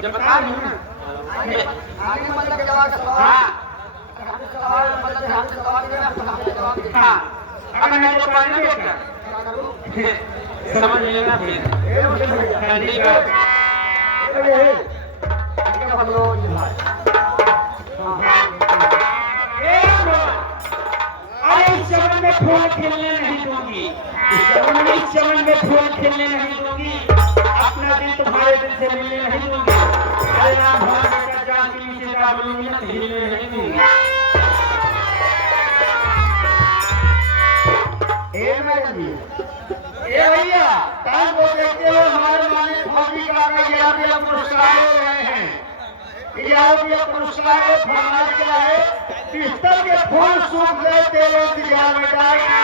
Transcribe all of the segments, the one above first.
जब बता रही हूँ ना आगे मतलब जवाब हाँ अगर मैं तो पानी में क्या समझ लेना फिर फूल खेलने नहीं दूंगी इस चमन में फूल खेलने नहीं दूंगी अपना दिल तुम्हारे दिल से मिलने नहीं दूंगी अरे राम भगवान का जान के नीचे का मिलने नहीं दूंगी ए भैया कल को देखते हो हमारे माने फौजी का रुपया पुरस्कार ले रहे हैं 11 रुपया पुरस्कार को फरमाइश किया है पिस्टल के फूल सूख गए तेरे इंतजार में डालेंगे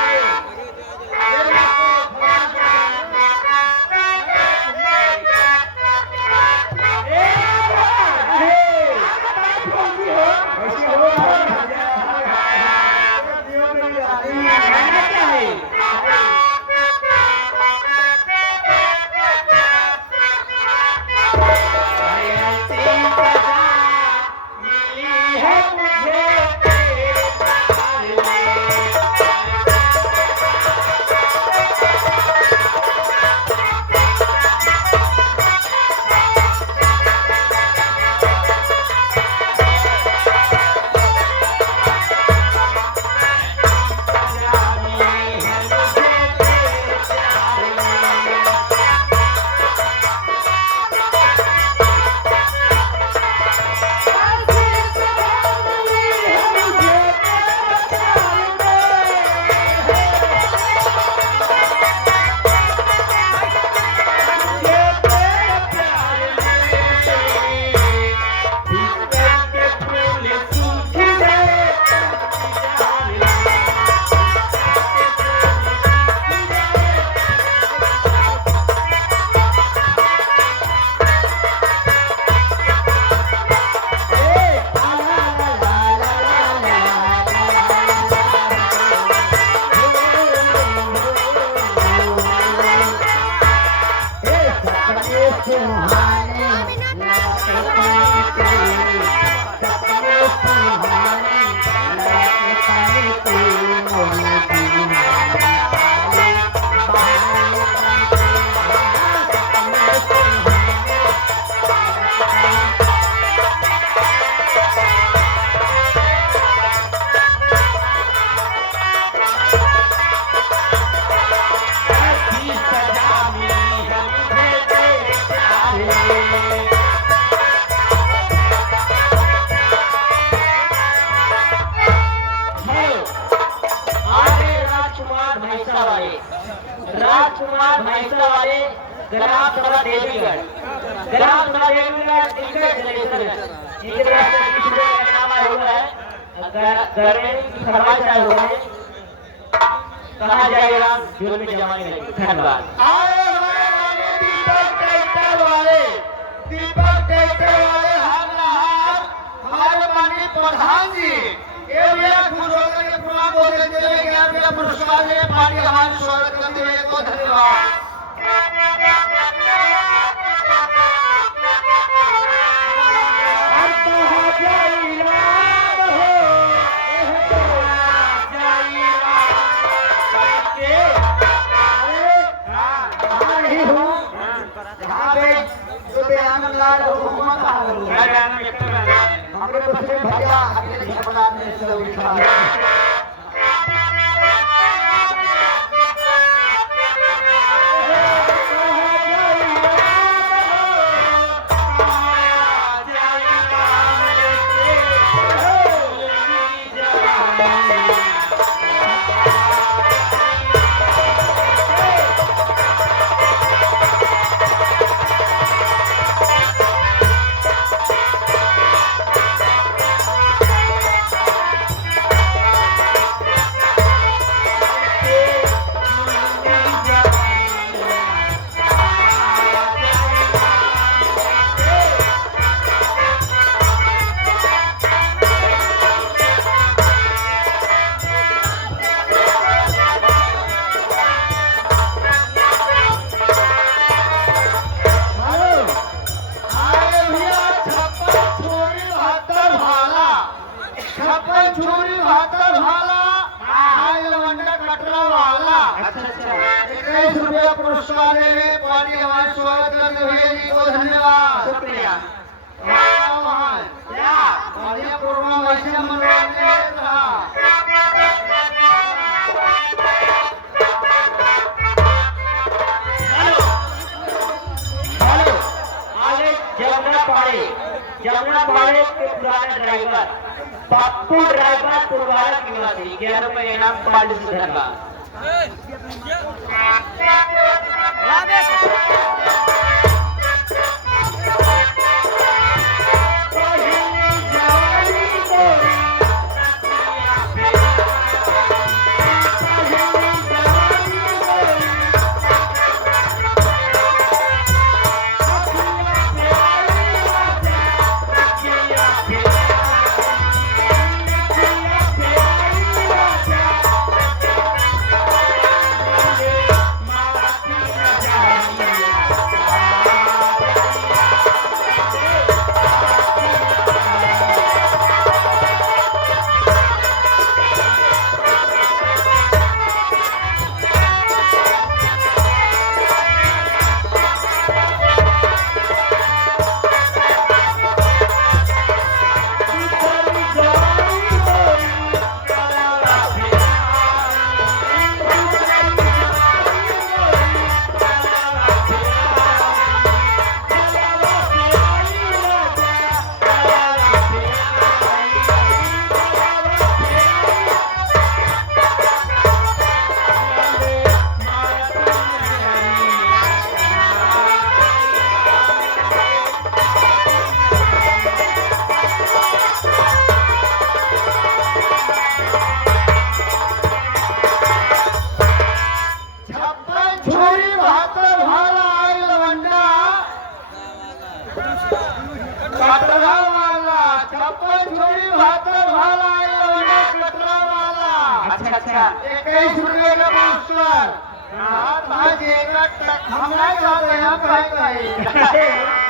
राजकुमार भैंसा वाले ग्राम सभा देवीगढ़ कहा जाएगा जीवन में जमा नहीं। धन्यवाद। दीपक ट्रैक्टर वाले हमारे माननीय प्रधान जी पुरस्कार में पार्टी हमारे स्वागत करते हुए तो धन्यवाद। भैया वाले में पार्टी हमारे स्वागत करते हुए जी को धन्यवाद शुक्रिया। और ये प्रोग्राम ऐसे मनोरंजन रहा। जमुना पाड़े के पुराने ड्राइवर पप्पू ड्राइवर पुरवाड़ा की निवासी 11 रुपये इनाम पार्टी से धन्यवाद। अच्छा 21 रुपये का पुरस्कार। हम नहीं जाते हैं कहीं कहीं